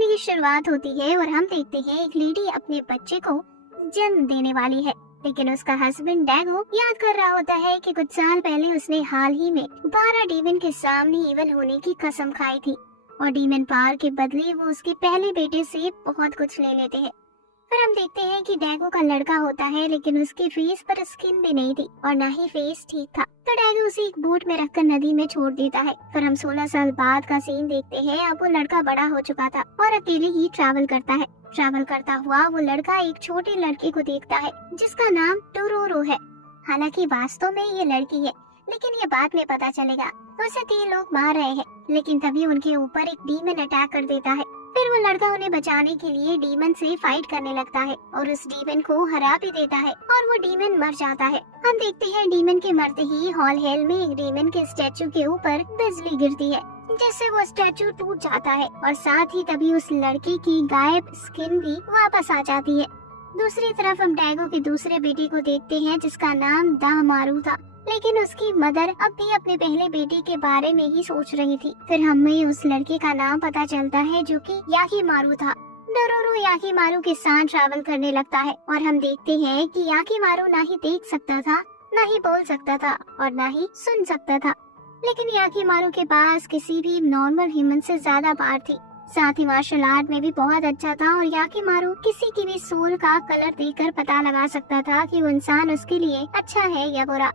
कहानी की शुरुआत होती है और हम देखते हैं एक लेडी अपने बच्चे को जन्म देने वाली है, लेकिन उसका हस्बैंड डैगो याद कर रहा होता है कि कुछ साल पहले उसने हाल ही में 12 डीमन के सामने इवल होने की कसम खाई थी और डीमन पावर के बदले वो उसके पहले बेटे से बहुत कुछ ले लेते हैं। फिर हम देखते हैं कि डैगो का लड़का होता है, लेकिन उसके फेस पर स्किन भी नहीं थी और ना ही फेस ठीक था, तो डैगो उसे एक बोट में रखकर नदी में छोड़ देता है। फिर हम 16 साल बाद का सीन देखते हैं। अब वो लड़का बड़ा हो चुका था और अकेले ही ट्रैवल करता है। ट्रैवल करता हुआ वो लड़का एक छोटे लड़के को देखता है जिसका नाम डोरोरो है। हालांकि वास्तव में ये लड़की है, लेकिन ये बाद में पता चलेगा। उसे 3 लोग मार रहे हैं, लेकिन तभी उनके ऊपर एक डीमन अटैक कर देता है। फिर वो लड़का उन्हें बचाने के लिए डीमन से फाइट करने लगता है और उस डीमन को हरा भी देता है और वो डीमन मर जाता है। हम देखते हैं डीमन के मरते ही हॉल हेल में एक डीमन के स्टैचू के ऊपर बिजली गिरती है, जिससे वो स्टैचू टूट जाता है और साथ ही तभी उस लड़के की गायब स्किन भी वापस आ जाती है। दूसरी तरफ हम डैगो के दूसरे बेटे को देखते हैं जिसका नाम दामारू था, लेकिन उसकी मदर अब भी अपने पहले बेटे के बारे में ही सोच रही थी। फिर हमें उस लड़के का नाम पता चलता है जो कि याकीमारू था। डोरोरो याकीमारू के साथ ट्रैवल करने लगता है और हम देखते हैं कि याकीमारू ना ही देख सकता था, ना ही बोल सकता था और ना ही सुन सकता था, लेकिन याकीमारू के पास किसी भी नॉर्मल ह्यूमन से ज्यादा पावर थी। साथ ही मार्शल आर्ट में भी बहुत अच्छा था और याकीमारू किसी की भी सोल का कलर देखकर पता लगा सकता था कि वो इंसान उसके लिए अच्छा है या बुरा।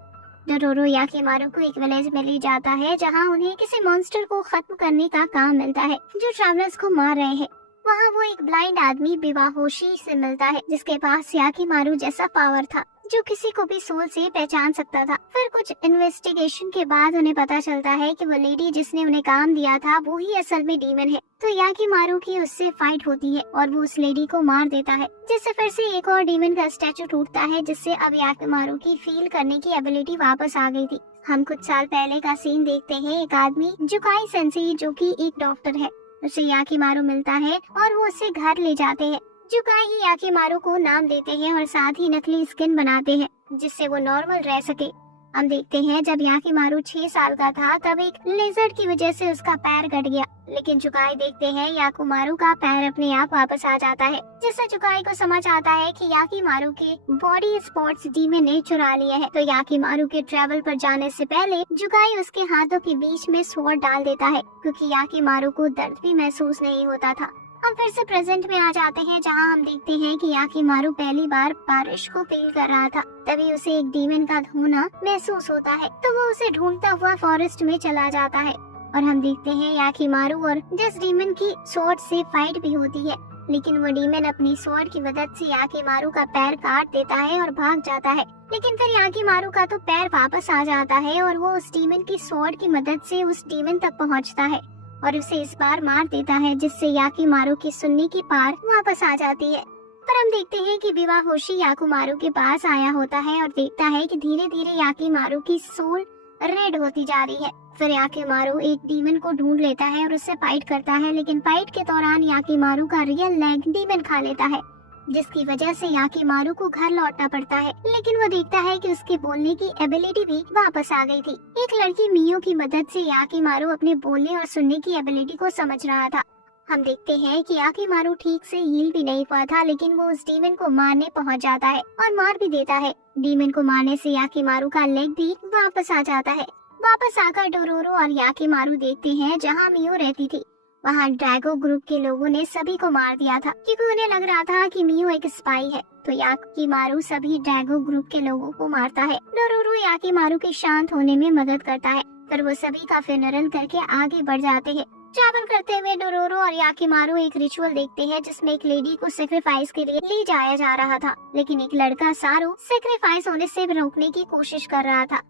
डोरोरो याकीमारू को एक विलेज में ले जाता है जहां उन्हें किसी मॉन्स्टर को खत्म करने का काम मिलता है जो ट्रैवलर्स को मार रहे हैं। वहां वो एक ब्लाइंड आदमी बेहोशी से मिलता है जिसके पास याकीमारू जैसा पावर था, जो किसी को भी सोल से पहचान सकता था। फिर कुछ इन्वेस्टिगेशन के बाद उन्हें पता चलता है कि वो लेडी जिसने उन्हें काम दिया था वो ही असल में डीमन है। तो याकीमारू की उससे फाइट होती है और वो उस लेडी को मार देता है, जिससे फिर से एक और डीमन का स्टैचू टूटता है, जिससे अब याकीमारू की फील करने की एबिलिटी वापस आ गई थी। हम कुछ साल पहले का सीन देखते हैं। एक आदमी जुकाई सेंसेई जो कि एक डॉक्टर है, उसे याकीमारू मिलता है और वो उसे घर ले जाते हैं। जुकाई ही याकीमारू को नाम देते हैं और साथ ही नकली स्किन बनाते हैं जिससे वो नॉर्मल रह सके। हम देखते हैं जब याकीमारू 6 साल का था तब एक लेजर्ड की वजह से उसका पैर कट गया, लेकिन जुकाई देखते हैं याकीमारू का पैर अपने आप वापस आ जाता है, जिससे जुकाई को समझ आता है कि याकीमारू के बॉडी स्पॉट्स डीमन ने चुरा लिए हैं। तो याकीमारू के ट्रैवल पर जाने से पहले जुकाई उसके हाथों के बीच में स्वॉर्ड डाल देता है, क्योंकि याकीमारू को दर्द भी महसूस नहीं होता था। हम फिर से प्रेजेंट में आ जाते हैं जहां हम देखते हैं कि याकीमारू पहली बार बारिश को फील कर रहा था। तभी उसे एक डीमन का धोना महसूस होता है, तो वो उसे ढूंढता हुआ फॉरेस्ट में चला जाता है और हम देखते हैं याकीमारू और जिस डीमन की स्वॉर्ड से फाइट भी होती है, लेकिन वो डीमन अपनी स्वॉर्ड की मदद से याकीमारू का पैर काट देता है और भाग जाता है। लेकिन फिर याकीमारू का तो पैर वापस आ जाता है और वो उस डीमन की स्वॉर्ड की मदद से उस डीमन तक पहुँचता है और उसे इस बार मार देता है, जिससे याकीमारू की सुनने की पावर वापस आ जाती है। पर हम देखते हैं कि बेहोशी याकीमारू के पास आया होता है और देखता है कि धीरे धीरे याकीमारू की सोल रेड होती जा रही है। फिर याकीमारू एक डीमन को ढूंढ लेता है और उससे फाइट करता है, लेकिन फाइट के दौरान याकीमारू का रियल लेग डीमन खा लेता है, जिसकी वजह से याकीमारू को घर लौटना पड़ता है। लेकिन वो देखता है कि उसके बोलने की एबिलिटी भी वापस आ गई थी। एक लड़की मियो की मदद से याकीमारू अपने बोलने और सुनने की एबिलिटी को समझ रहा था। हम देखते हैं कि याकीमारू ठीक से हील भी नहीं हुआ था, लेकिन वो उस डीमन को मारने पहुंच जाता है और मार भी देता है। डीमन को मारने से याकीमारू का लेग भी वापस आ जाता है। वापस आकर डोरोरो और याकीमारू देखते हैं जहाँ मियो रहती थी। वहाँ ड्रैगो ग्रुप के लोगों ने सभी को मार दिया था, क्योंकि उन्हें लग रहा था कि मियो एक स्पाई है। तो याकीमारू सभी ड्रैगो ग्रुप के लोगों को मारता है। डोरोरो याकीमारू के शांत होने में मदद करता है। फिर वो सभी का फ्यूनरल करके आगे बढ़ जाते हैं। ट्रैवल करते हुए डोरोरो और याकीमारू एक रिचुअल देखते हैं जिसमें एक लेडी को सेक्रीफाइस के लिए ले जाया जा रहा था, लेकिन एक लड़का सारो सेक्रीफाइस होने से रोकने की कोशिश कर रहा था।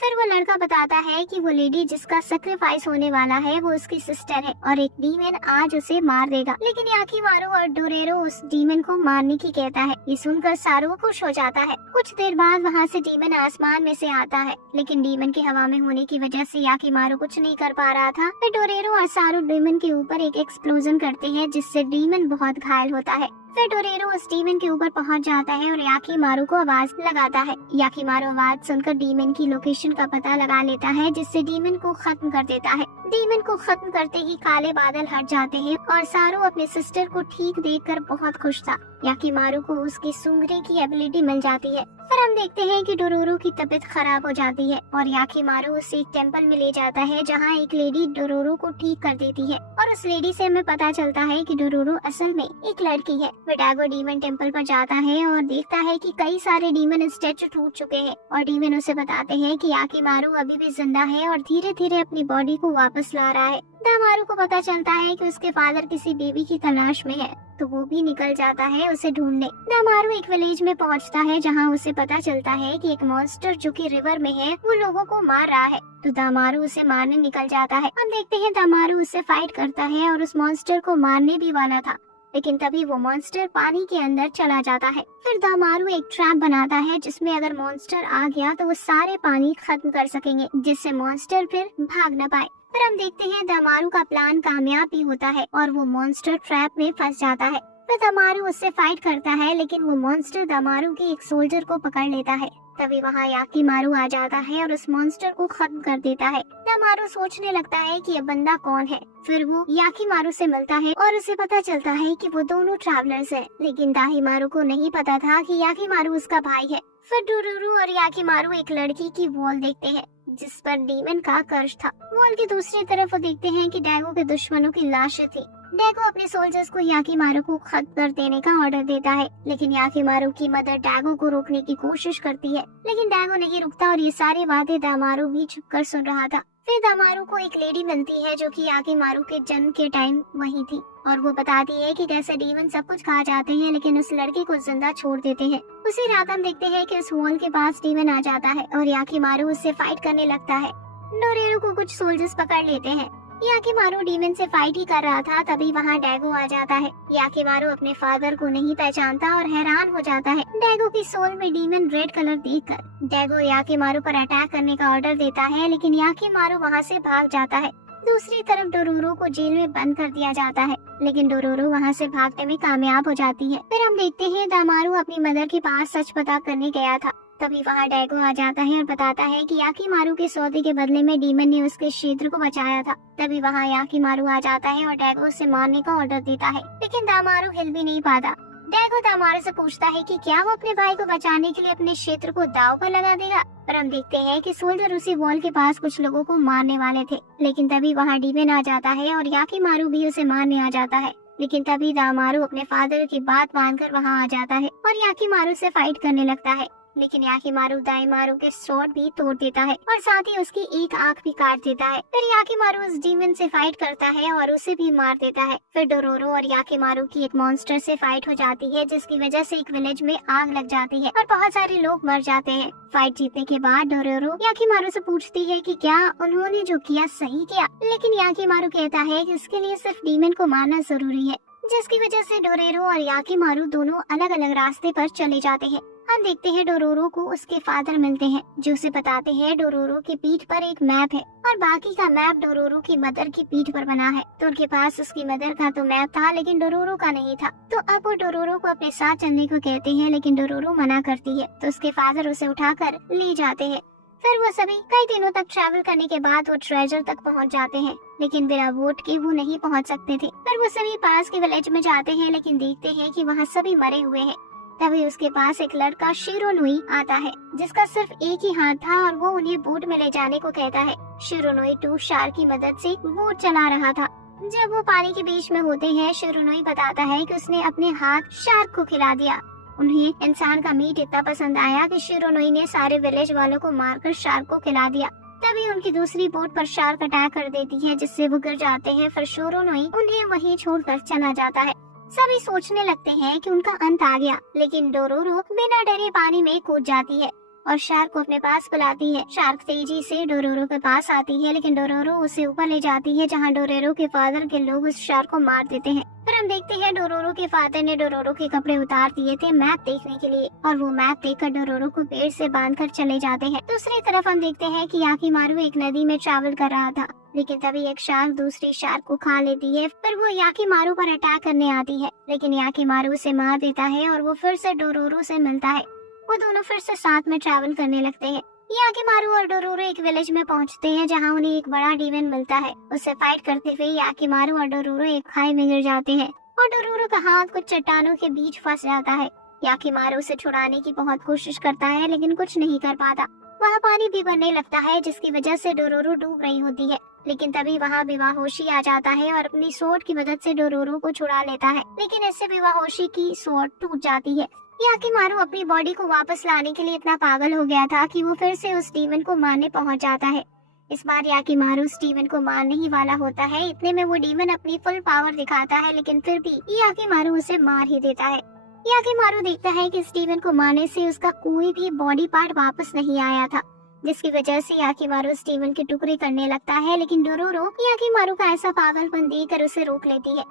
फिर वो लड़का बताता है कि वो लेडी जिसका सेक्रीफाइस होने वाला है वो उसकी सिस्टर है और एक डीमन आज उसे मार देगा। लेकिन याकीमारू और डोरेरो उस डीमन को मारने की कहता है। ये सुनकर सारो खुश हो जाता है। कुछ देर बाद वहाँ से डीमन आसमान में से आता है, लेकिन डीमन के हवा में होने की वजह से याकीमारू कुछ नहीं कर पा रहा था। फिर डोरेरो और सारो डीमन के ऊपर एक एक्सप्लोजन करते हैं, जिससे डीमन बहुत घायल होता है। फिर डोरेरो उस डीमन के ऊपर पहुंच जाता है और याकीमारू को आवाज लगाता है। याकीमारू आवाज सुनकर डीमन की लोकेशन का पता लगा लेता है, जिससे डीमन को खत्म कर देता है। डीमन को खत्म करते ही काले बादल हट जाते हैं और सारू अपने सिस्टर को ठीक देखकर बहुत खुश था। याकीमारू को उसकी सूंघने की एबिलिटी मिल जाती है। फिर हम देखते हैं कि डोरोरो की तबीयत खराब हो जाती है और याकीमारू उसे एक टेंपल में ले जाता है जहाँ एक लेडी डोरोरो को ठीक कर देती है और उस लेडी से हमें पता चलता है कि डोरोरो असल में एक लड़की है। विडागो डीमन टेंपल पर जाता है और देखता है कि कई सारे डीमन स्टैचू टूट चुके हैं और डीमन उसे बताते हैं कि याकीमारू अभी भी जिंदा है और धीरे धीरे अपनी बॉडी को वापस ला रहा है। दामारू को पता चलता है कि उसके फादर किसी बेबी की तलाश में है, तो वो भी निकल जाता है उसे ढूंढने। दामारू एक विलेज में पहुंचता है जहां उसे पता चलता है कि एक मॉन्स्टर जो कि रिवर में है वो लोगों को मार रहा है, तो दामारू उसे मारने निकल जाता है। हम देखते हैं दामारू उससे फाइट करता है और उस मॉन्स्टर को मारने भी वाला था, लेकिन तभी वो मॉन्स्टर पानी के अंदर चला जाता है। फिर दामारू एक ट्रैप बनाता है जिसमें अगर मॉन्स्टर आ गया तो वो सारे पानी खत्म कर सकेंगे, जिससे मॉन्स्टर फिर भाग न पाए। फिर हम देखते हैं दामारू का प्लान कामयाब भी होता है और वो मॉन्स्टर ट्रैप में फंस जाता है। फिर दामारू उससे फाइट करता है, लेकिन वो मॉन्स्टर दामारू के एक सोल्जर को पकड़ लेता है। तभी वहाँ याकीमारू आ जाता है और उस मॉन्स्टर को खत्म कर देता है। दामारू सोचने लगता है कि ये बंदा कौन है। फिर वो याकीमारू से मिलता है और उसे पता चलता है कि वो दोनों ट्रैवलर्स हैं, लेकिन दाहीमारू को नहीं पता था कि याकीमारू उसका भाई है। फिर डोरोरो और याकीमारू एक लड़की की वॉल देखते हैं जिस पर डीमन का कर्ज था। वॉल की दूसरी तरफ वो देखते हैं कि डैगो के दुश्मनों की लाशें थी। डैगो अपने सोल्जर्स को याकीमारू को खत्म कर देने का ऑर्डर देता है, लेकिन याकीमारू की मदर डैगो को रोकने की कोशिश करती है, लेकिन डैगो नहीं रुकता और ये सारी बातें दामारू भी छुपकर सुन रहा था। फिर दामारू को एक लेडी मिलती है जो कि याकीमारू के जन्म के टाइम वही थी और वो बताती है कि कैसे डीमन सब कुछ खा जाते हैं लेकिन उस लड़के को जिंदा छोड़ देते हैं। उसी रात हम देखते हैं कि उस वॉल के पास डीमन आ जाता है और याकीमारू उससे फाइट करने लगता है। डोरेरो को कुछ सोल्जर्स पकड़ लेते हैं। याकीमारू डीमन से फाइट ही कर रहा था, तभी वहाँ डैगो आ जाता है। याकीमारू अपने फादर को नहीं पहचानता और हैरान हो जाता है। डैगो की सोल में डीमन रेड कलर देखकर डैगो याकीमारू पर अटैक करने का ऑर्डर देता है, लेकिन याकीमारू वहाँ से भाग जाता है। दूसरी तरफ डोरोरो को जेल में बंद कर दिया जाता है, लेकिन डोरोरो वहाँ से भागने में कामयाब हो जाती है। फिर हम देखते हैं दामारू अपनी मदर के पास सच पता करने गया था। तभी वहाँ डैगो आ जाता है और बताता है कि याकीमारू के सौदे के बदले में डीमन ने उसके क्षेत्र को बचाया था। तभी वहाँ याकीमारू आ जाता है और डैगो उसे मारने का ऑर्डर देता है, लेकिन दामारू हिल भी नहीं पाता। डैगो दामारू से पूछता है कि क्या वो अपने भाई को बचाने के लिए अपने क्षेत्र को दांव पर लगा देगा। पर हम देखते हैं कि सोल्जर उसी वॉल के पास कुछ लोगों को मारने वाले थे, लेकिन तभी वहाँ डीमन आ जाता है और याकीमारू भी उसे मारने आ जाता है। लेकिन तभी दामारू अपने फादर की बात मानकर वहाँ आ जाता है और याकीमारू से फाइट करने लगता है, लेकिन याकीमारू दाईमारू के स्वॉर्ड भी तोड़ देता है और साथ ही उसकी एक आंख भी काट देता है। फिर याकीमारू उस डीमन से फाइट करता है और उसे भी मार देता है। फिर डोरोरो और याकीमारू की एक मॉन्स्टर से फाइट हो जाती है, जिसकी वजह से एक विलेज में आग लग जाती है और बहुत सारे लोग मर जाते हैं। फाइट जीतने के बाद डोरोरो याकीमारू से पूछती है कि क्या उन्होंने जो किया सही किया, लेकिन याकीमारू कहता है कि इसके लिए सिर्फ डीमन को मारना जरूरी है, जिसकी वजह से डोरेरो और याकीमारू दोनों अलग अलग रास्ते पर चले जाते हैं। हम देखते हैं डोरोरो को उसके फादर मिलते हैं, जो उसे बताते हैं डोरोरो की पीठ पर एक मैप है और बाकी का मैप डोरोरो की मदर की पीठ पर बना है। तो उनके पास उसकी मदर का तो मैप था, लेकिन डोरोरो का नहीं था। तो अब वो डोरोरो को अपने साथ चलने को कहते हैं, लेकिन डोरोरो मना करती है। तो उसके फादर उसे उठाकर ले जाते हैं। फिर वो सभी कई दिनों तक ट्रैवल करने के बाद वो ट्रेजर तक पहुंच जाते हैं, लेकिन बिना वोट के वो नहीं पहुंच सकते थे। फिर वो सभी पास के विलेज में जाते हैं, लेकिन देखते हैं कि वहाँ सभी मरे हुए हैं। तभी उसके पास एक लड़का शिरोनुई आता है, जिसका सिर्फ एक ही हाथ था और वो उन्हें बोट में ले जाने को कहता है। शिरोनुई टू शार्क की मदद से बोट चला रहा था। जब वो पानी के बीच में होते हैं, शिरोनुई बताता है कि उसने अपने हाथ शार्क को खिला दिया। उन्हें इंसान का मीट इतना पसंद आया कि शिरोनुई ने सारे विलेज वालों को मारकर शार्क को खिला दिया। तभी उनकी दूसरी बोट पर शार्क अटैक कर देती है, जिससे वो गिर जाते हैं। फिर शिरोनुई उन्हें वहीं छोड़कर चला जाता है। सभी सोचने लगते हैं कि उनका अंत आ गया, लेकिन डोरोरो बिना डरे पानी में कूद जाती है और शार्क को अपने पास बुलाती है। शार्क तेजी से डोरोरो के पास आती है, लेकिन डोरोरो उसे ऊपर ले जाती है, जहां डोरोरो के फादर के लोग उस शार्क को मार देते हैं। फिर हम देखते हैं डोरोरो के फादर ने डोरोरो के कपड़े उतार दिए थे मैप देखने के लिए, और वो मैप देखकर डोरोरो को पेड़ से बांधकर चले जाते हैं। दूसरी तरफ हम देखते हैं कि याकीमारू एक नदी में ट्रैवल कर रहा था, लेकिन तभी एक शार्क दूसरी शार्क को खा लेती है। फिर वो याकीमारू पर अटैक करने आती है, लेकिन याकीमारू उसे मार देता है और वो फिर से डोरोरो से मिलता है। वो दोनों फिर से साथ में ट्रैवल करने लगते हैं। याकीमारू और डोरोरो एक विलेज में पहुंचते हैं जहां उन्हें एक बड़ा डीमन मिलता है। उससे फाइट करते हुए याकीमारू और डोरोरो एक खाई में गिर जाते हैं और डोरोरो का हाथ कुछ चट्टानों के बीच फंस जाता है। याकीमारू उसे छुड़ाने की बहुत कोशिश करता है लेकिन कुछ नहीं कर पाता। वहाँ पानी भी बनने लगता है जिसकी वजह से डोरोरो डूब रही होती है, लेकिन तभी वहाँ बेवाहोशी आ जाता है और अपनी सोट की मदद से डोरोरो को छुड़ा लेता है, लेकिन इससे बेवाहोशी की सोट टूट जाती है। याकीमारू अपनी बॉडी को वापस लाने के लिए इतना पागल हो गया था कि वो फिर से उस डीमन को मारने पहुंच जाता है। इस बार याकीमारू उस डीमन को मारने ही वाला होता है। इतने में वो डीमन अपनी फुल पावर दिखाता है, लेकिन फिर भी याकीमारू उसे मार ही देता है। याकीमारू देखता है कि स्टीवन को मारने से उसका कोई भी बॉडी पार्ट वापस नहीं आया था, जिसकी वजह से याकीमारू स्टीवन के टुकड़े करने लगता है, लेकिन डोरोरो याकीमारू का ऐसा पागलपन देखकर उसे रोक लेती है।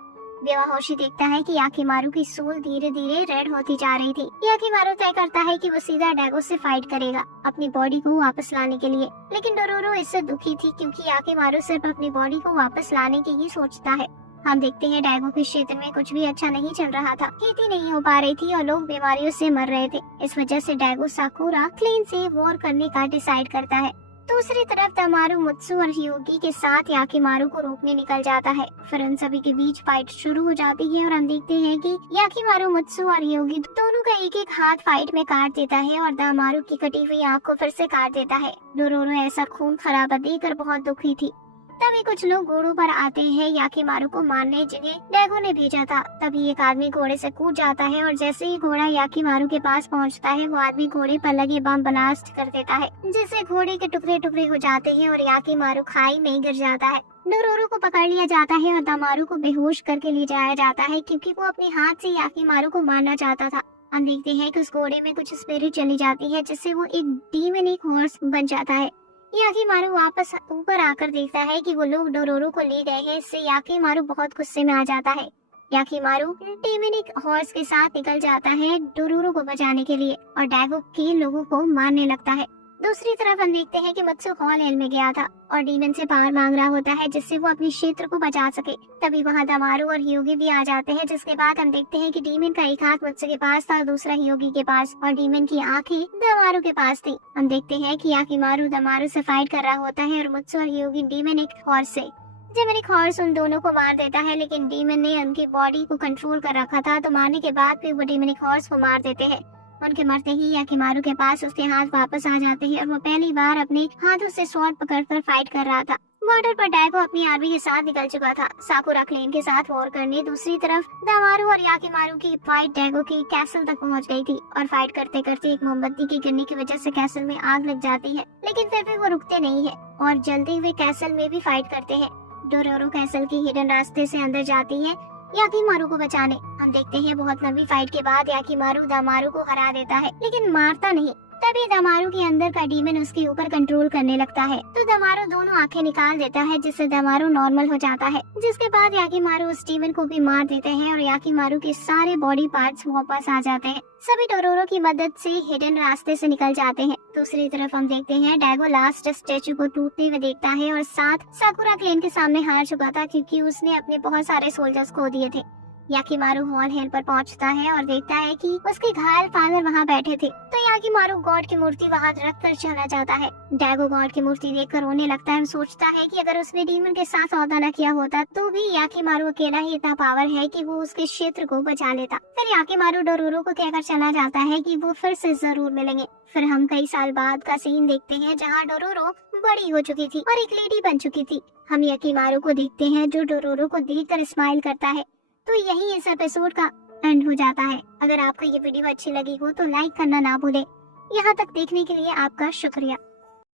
बेवाहोशी देखता है कि याकीमारू की सोल धीरे धीरे रेड होती जा रही थी। याकीमारू तय करता है कि वो सीधा डैगो से फाइट करेगा अपनी बॉडी को वापस लाने के लिए, लेकिन डोरोरो इससे दुखी थी क्योंकि याकीमारू सिर्फ अपनी बॉडी को वापस लाने की ही सोचता है। हम देखते हैं डैगो के क्षेत्र में कुछ भी अच्छा नहीं चल रहा था, खेती नहीं हो पा रही थी और लोग बीमारियों से मर रहे थे। इस वजह से डैगो साकुरा क्लेन से वॉर करने का डिसाइड करता है। दूसरी तरफ तमारू मुत्सु और योगी के साथ याकीमारू को रोकने निकल जाता है। फिर उन सभी के बीच फाइट शुरू हो जाती है और हम देखते हैं कि याकीमारू मुत्सु और योगी दोनों का एक एक हाथ फाइट में काट देता है और दामारू की कटी हुई आंख को फिर से काट देता है। डोरोरो ऐसा खून खराबा देखकर बहुत दुखी थी। तभी कुछ लोग घोड़ों पर आते हैं याकीमारू को मारने, जिन्हें डैगो ने भेजा था। तभी एक आदमी घोड़े से कूद जाता है और जैसे ही घोड़ा याकीमारू के पास पहुंचता है, वो आदमी घोड़े पर लगे बम ब्लास्ट कर देता है, जिससे घोड़े के टुकड़े टुकड़े हो जाते हैं और याकीमारू खाई में गिर जाता है। डोरोरो को पकड़ लिया जाता है और दामारू को बेहोश करके ले जाया जाता है क्योंकि वो अपने हाथ से याकीमारू को मारना चाहता था। हम देखते हैं कि उस घोड़े में कुछ स्पिरिट चली जाती है, जिससे वो एक डीमोनिक हॉर्स बन जाता है। याकीमारू वापस ऊपर आकर देखता है कि वो लोग डोरोरो को ले गए हैं। इससे याकीमारू बहुत गुस्से में आ जाता है। याकीमारू डेमोनिक हॉर्स के साथ निकल जाता है डोरोरो को बचाने के लिए और डैगो के लोगों को मारने लगता है। दूसरी तरफ हम देखते हैं कि मत्सु हॉल हेल में गया था और डीमन से पावर मांग रहा होता है जिससे वो अपने क्षेत्र को बचा सके। तभी वहाँ दामारू और हियोगी भी आ जाते हैं, जिसके बाद हम देखते हैं कि डीमन का एक हाथ मत्सु के पास था और दूसरा हियोगी के पास, और डीमन की आंखें दामारू के पास थी। हम देखते हैं कि याकीमारू दामारू से फाइट कर रहा होता है और मत्सु और हियोगी डीमनिक हॉर्स से। डेमोनिक हॉर्स उन दोनों को मार देता है, लेकिन डीमन ने उनकी बॉडी को कंट्रोल कर रखा था, तो मारने के बाद भी वो डेमोनिक हॉर्स को मार देते हैं। उनके मरते ही याकीमारू के पास उसके हाथ वापस आ जाते हैं और वो पहली बार अपने हाथों से स्वॉर्ड पकड़कर फाइट कर रहा था। बॉर्डर पर डैगो अपनी आर्मी के साथ निकल चुका था साकुरा क्लेन के साथ वॉर करने। दूसरी तरफ दामारू और याकीमारू की फाइट डैगो की कैसल तक पहुंच गई थी और फाइट करते करते एक मोमबत्ती की गिरने की वजह से कैसल में आग लग जाती है, लेकिन फिर भी वो रुकते नहीं है और जलते हुए कैसल में भी फाइट करते हैं। डोरोरो कैसल की हिडन रास्ते से अंदर जाती है याकीमारू को बचाने। हम देखते हैं बहुत लंबी फाइट के बाद याकीमारू दामारू को हरा देता है, लेकिन मारता नहीं। तभी दामारू के अंदर का डीमन उसके ऊपर कंट्रोल करने लगता है, तो दामारू दोनों आंखें निकाल देता है, जिससे दामारू नॉर्मल हो जाता है। जिसके बाद याकीमारू उस डीमन को भी मार देते हैं और याकीमारू के सारे बॉडी पार्ट्स वापस आ जाते हैं। सभी डोरोरो की मदद से हिडन रास्ते से निकल जाते हैं। दूसरी तरफ हम देखते हैं डैगो लास्ट स्टेचू को टूटते हुए देखता है और साथ साकुरा क्लेन के सामने हार चुका था क्योंकि उसने अपने बहुत सारे सोल्जर्स खो दिए थे। याकीमारू हॉल हेल पर पहुंचता है और देखता है कि उसके घायल फादर वहां बैठे थे, तो याकीमारू गॉड की मूर्ति वहां रख कर चला जाता है। डैगो गॉड की मूर्ति देखकर रोने लगता है। सोचता है कि अगर उसने डीमन के साथ सौदा न किया होता तो भी याकीमारू अकेला ही इतना पावर है कि वो उसके क्षेत्र को बचा लेता। फिर याकीमारू डोरोरो को कहकर चला जाता है कि वो फिर से जरूर मिलेंगे। फिर हम कई साल बाद का सीन देखते हैं जहाँ डोरोरो बड़ी हो चुकी थी और एक लेडी बन चुकी थी। हम याकीमारू को देखते हैं जो डोरोरो को देखकर स्माइल करता है। तो यही इस एपिसोड का एंड हो जाता है। अगर आपको ये वीडियो अच्छी लगी हो तो लाइक करना ना भूलें। यहाँ तक देखने के लिए आपका शुक्रिया।